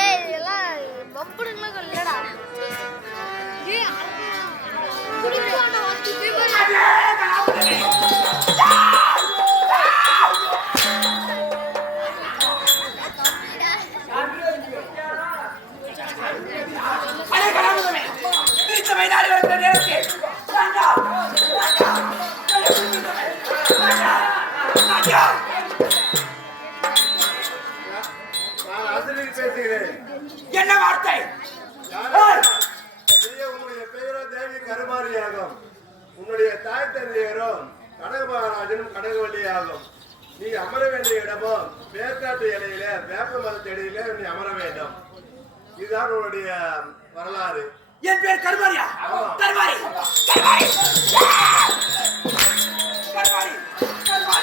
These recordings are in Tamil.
ஏய் இதெல்லாம் பம்புடுங்களா இல்லடா ஏய் குடிவான வாத்து என்ன வார்த்தை? உன்னுடைய பெயரோ தேவி கருமாரியாகும். உன்னுடைய தாய் தந்தையரும் கடக மகாராஜனும் கடகவல்லியாகும். நீ அமர வேண்டிய இடமும் வேர்க்காட்டு இலையில வேப்ப மரத்தடியில நீ அமர வேண்டும். இதுதான் உன்னுடைய வரலாறு. என் பேர் கருமாரியா? கருமாரி கருமாரி கருமாரி கருமாரி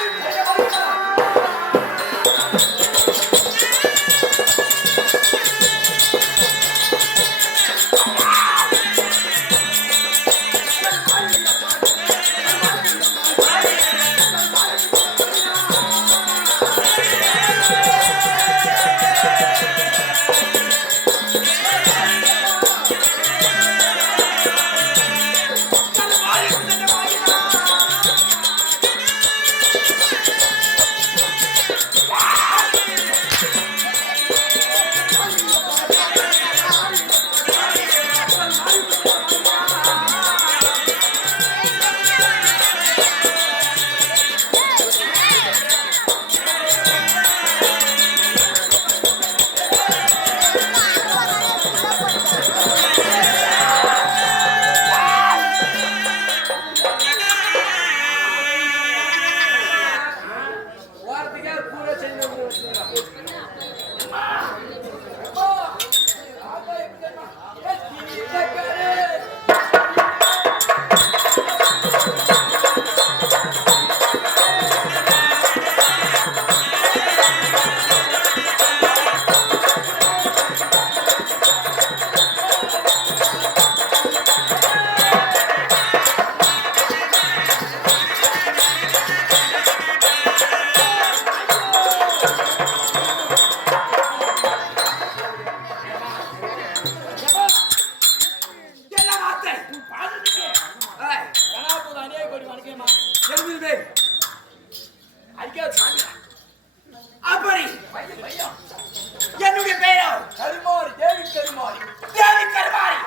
என்னுடைய பெயரோ கருமாரி தேவி கருமாரி தேவி கருமாரி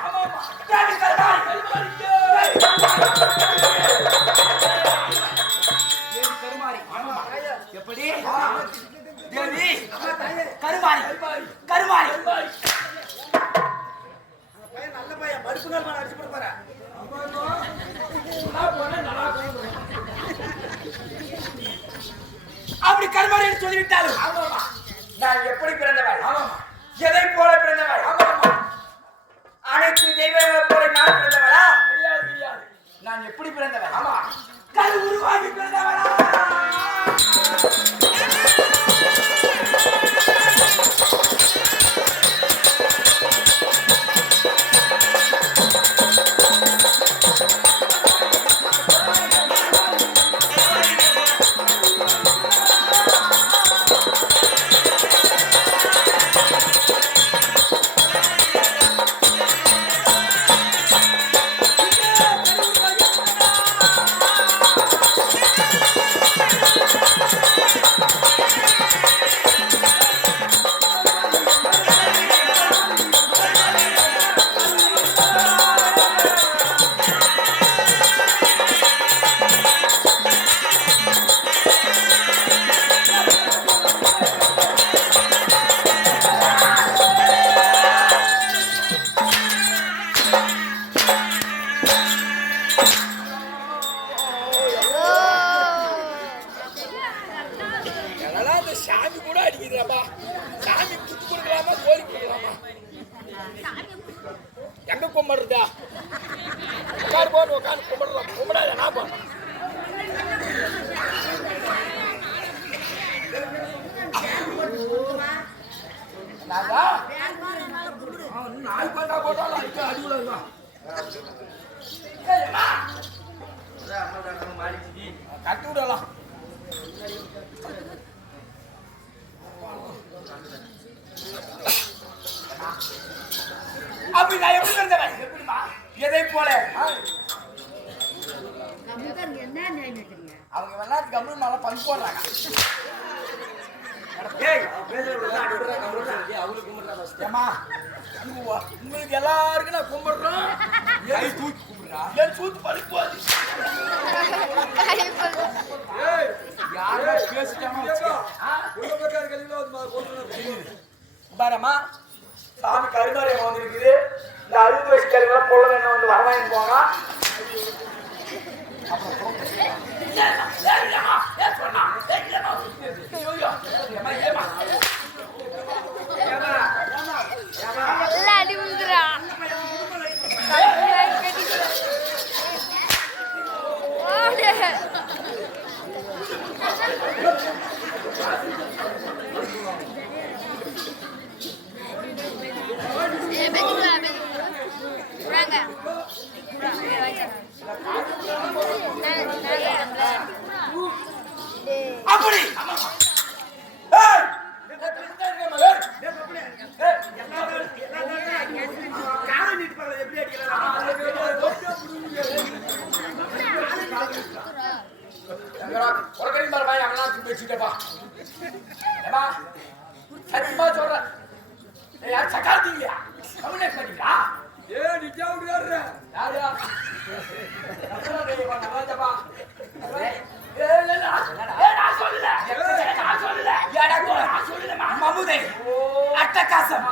தேவி கருமாரி தேவி கருமாரி எப்படி தேவி கருமாரி கருமாரி நல்ல பையன் மறுப்பு நாள் அடிச்சு போற அப்படி கருமாரி சொல்லிவிட்டாலும் நான் எப்படி பிறந்தவள்? எதை போல பிறந்தவள்? அனைத்து தெய்வங்களை போல நான் பிறந்தவளா? தெரியாது. நான் எப்படி பிறந்தவள்? ஆமா, கரு உருவாகி பிறந்தவளா? சாமி கூட அடிக்குதுப்பா. சாமி குத்து கொடுக்கலாமா கோழி கொடுக்கலாமா? எங்க கும்பிடுறதா? உட்காரு போட்டு உட்காந்து கும்பிடலாம். கும்பிடாத நான் போ. நாலு பண்ணா போட்டாலும் அடிவுல கட்டி விடலாம். அண்ணாத்து கம்பெனி நல்லா பங்கு போடுறாங்க. ஏய் பேசுறது ஏம்மா, உங்களுக்கு எல்லாருக்கும் நான் கும்பிடுறோம். கை தூக்கி கும்பிடுறா. என் சூத்து பழுக்கு போகுது. யாரா பேசிட்டாங்க பாரம்மா, சாமி கருமாரியம் வந்துருக்குது. இந்த 60 வயசு கருமெல்லாம் பொருள் வேணும் வந்து வரவாங்க போங்க. நல்லா அடி விழுந்துறா. அப்படி சத்தியமா சொல்றேன். சக்காத்தீங்களா கம்யூனிஸ்ட் பண்ணிக்கிறா? யாரு மமுதை அட்டகாசம்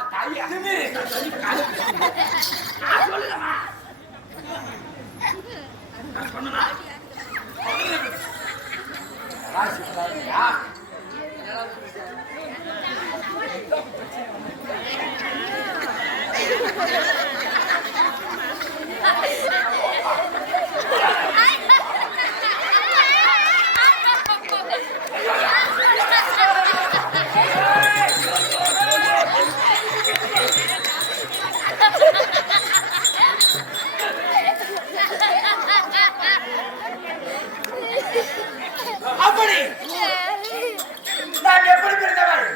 அப்படி நான் எப்படி பிறந்தவள்?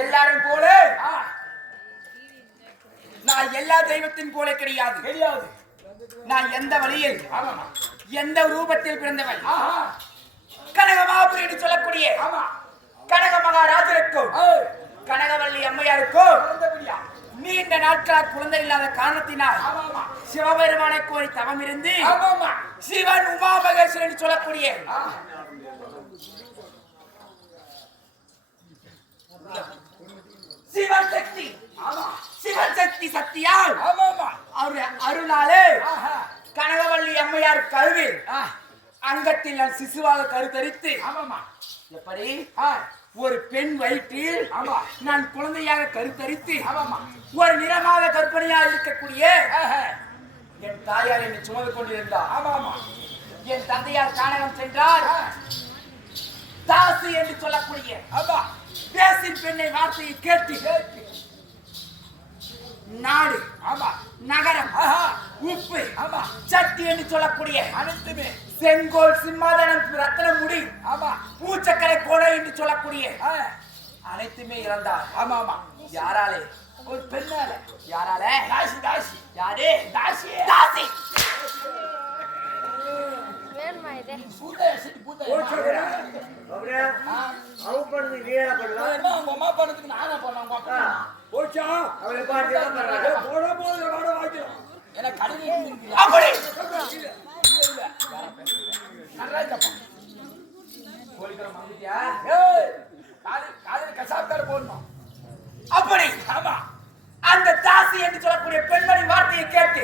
எல்லாரும் போல நான் எல்லா தெய்வத்தின் போல கிடையாது. நான் எந்த வழியில் எந்த ரூபத்தில் பிறந்தவள்? கனகமாபுரி என்று சொல்லக்கூடிய கனக மகாராஜருக்கும் கனகவல்லி அம்மையாருக்கும் நீண்ட நாட்களாக குழந்தை இல்லாத காரணத்தினால் சிவபெருமானை கோரி தவம் இருந்து சிவன் உமா மகேஸ்வரன் என்று சொல்லக்கூடிய சிவசக்தி சக்தியால் அருளாலே கனகவல்லி அம்மையார் கருவில் அங்கத்தில் நான் சிசுவாக கருத்தரித்து எப்படி ஒரு பெண் வயிற்றில் நான் குழந்தையாக கருத்தரித்து ஒரு நிறமாக கற்பனையாக இருக்கக்கூடிய என் தாயார் என்னை சுமந்து கொண்டிருந்தார். என் தந்தையார் கானகம் சென்றார். தாசி என்று சொல்லக்கூடிய பேசின் பெண்ணை வார்த்தையை கேட்டு நாடு நகரம் உப்பு சட்டி என்று சொல்லக்கூடிய அனைத்துமே செங்கோல் சிம்மாதனம் ரத்தன முடி பூச்சக்கரை கோடை என்று சொல்லக்கூடிய அனைத்துமே இறந்தார். யாராலே? ஒரு பெண்ணால. யாரால? தாசி. யாரு? தாசி. அப்படி அந்த தாசி என்று சொல்லக்கூடிய பெண்மணி வார்த்தையை கேட்டு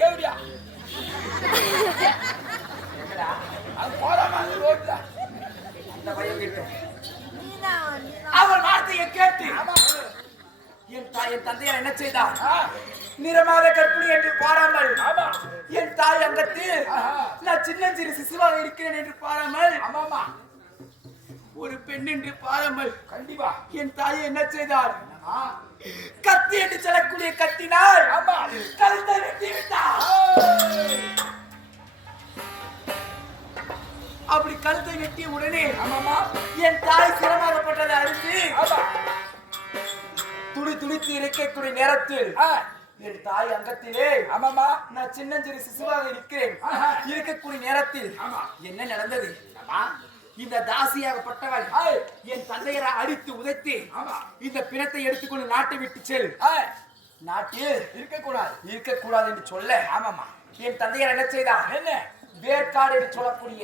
தேவடியா அவள் வார்த்தையை கேட்டு என் தந்தையார் என்ன செய்தார்? நிறமாத கற்பிணி என்று பாராமல் என் தாய் அங்கத்தில் நான் சின்னஞ்சிறு சிசுவாக இருக்கிறேன் என்று பாராமல் ஒரு பெண் என்று பாராமல் கண்டிப்பா என் தாயை என்ன செய்தார்? கத்தி என்று சொல்லக்கூடிய கத்தினார் கழுத்தை வெட்டி விட்டார். அப்படி கழுத்தை வெட்டிய உடனே என் தாய் சிரமப்பட்டதை அறிந்து துடி துடித்து இருக்கக்கூடிய நேரத்தில் என் தாய் அங்கத்திலே ஆமாமா நான் சின்னஞ்சிறு சிசுவாக இருக்கிறேன். இருக்கக்கூடிய நேரத்தில் என்ன நடந்தது? இந்த தாசியாகப்பட்டவள் என் தந்தையரை அடித்து உதைத்து இந்த பிணத்தை எடுத்துக்கொண்டு நாட்டை விட்டு செல், நாட்டில் இருக்கக்கூடாது என்று சொல்ல, ஆமாமா என் தந்தையர் என்ன செய்தார்? என்ன வேர்க்காடு என்று சொல்லக்கூடிய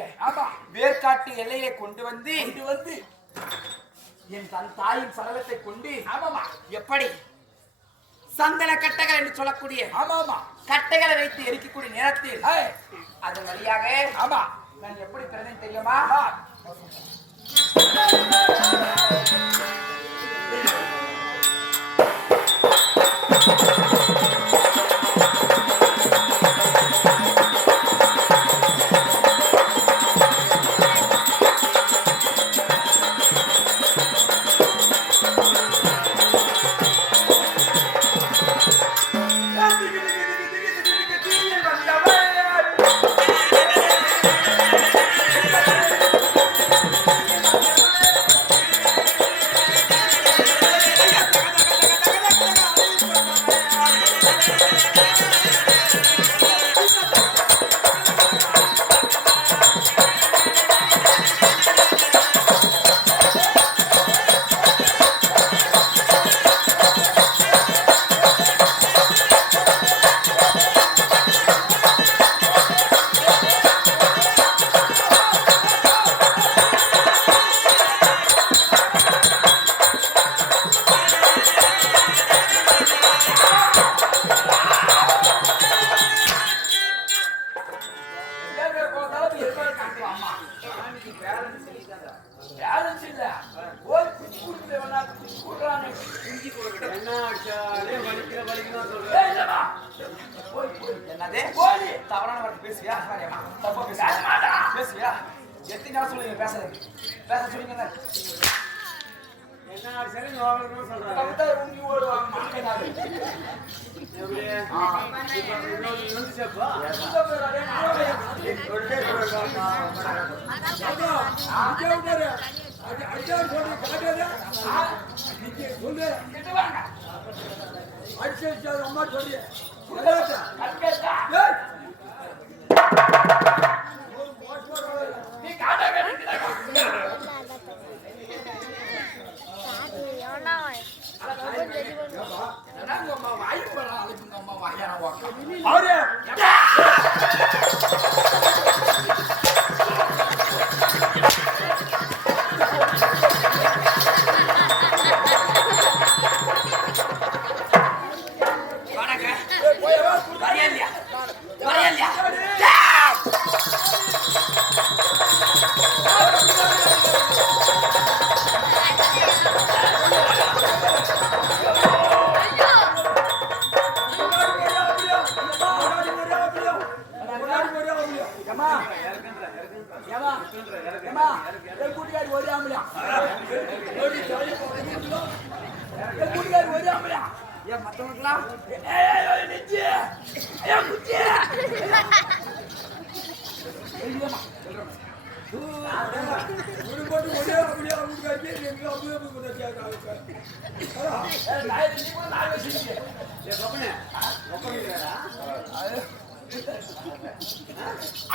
வேர்க்காட்டு எல்லையிலே கொண்டு வந்து என் தாயின் சடலத்தை கொண்டு எப்படி சந்தன கட்டைகள் என்று சொல்லக்கூடிய கட்டைகளை வைத்து எரிக்கக்கூடிய நேரத்தில் அதன் வழியாக நான் எப்படி பிறந்தேன் தெரியுமா?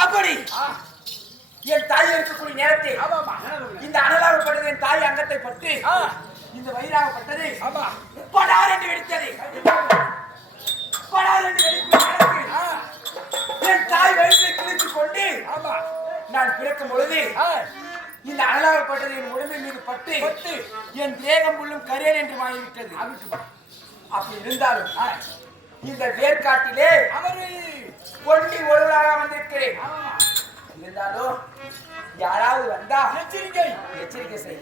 அப்படி என் தாய் இருக்கக்கூடிய நேரத்தில் இந்த அனலாகப்பட்டது என் தாய் அங்கத்தை பட்டு இந்த வயிறாகப்பட்டது படார் என்று வெடித்தது. படார் என்று வெடிக்கும் என் தாய் வயிற்றை கிழித்துக் கொண்டு நான் பிறக்கும் பொழுது இந்த அனலாகப்பட்டது என் உடம்பின் மீது பட்டு என் தேகம் உள்ளும் கரியன் என்று வாங்கிவிட்டது. அப்படி இருந்தாலும் இந்த வேர்க்காட்டிலே கொண்டி ஒருவராக வந்திருக்கிறேன். இருந்தாலும் யாராவது வந்தா எச்சரிக்கை செய்.